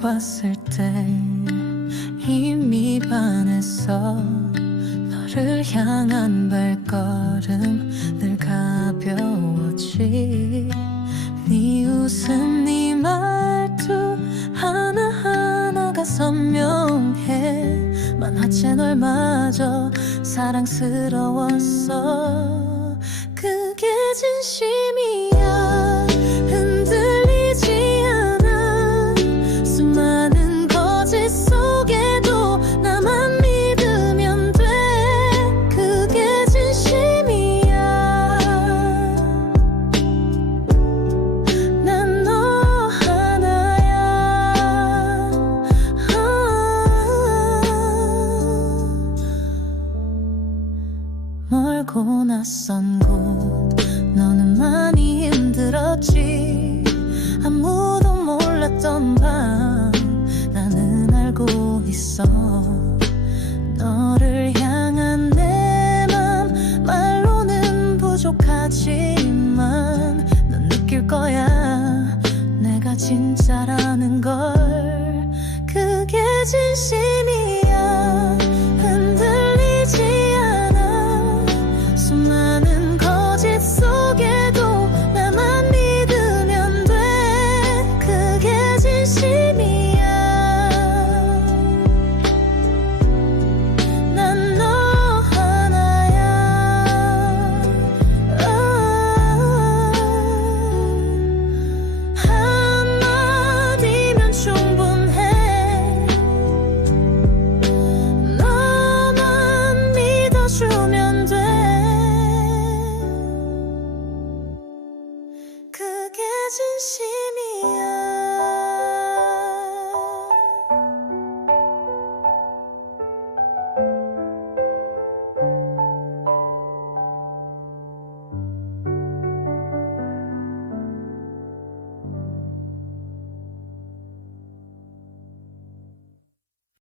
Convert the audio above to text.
봤을 때 이미 반했어. 너를 향한 발걸음 늘 가벼웠지. 네 웃음 네 말투 하나하나가 선명해. 만화 채 널 마저 사랑스러웠어. 그게 진심 멀고 낯선 곳. 너는 많이 힘들었지. 아무도 몰랐던 밤. 나는 알고 있어. 너를 향한 내 맘 말로는 부족하지만 넌 느낄 거야. 내가 진짜라는 걸. 그게 진심 그게 진심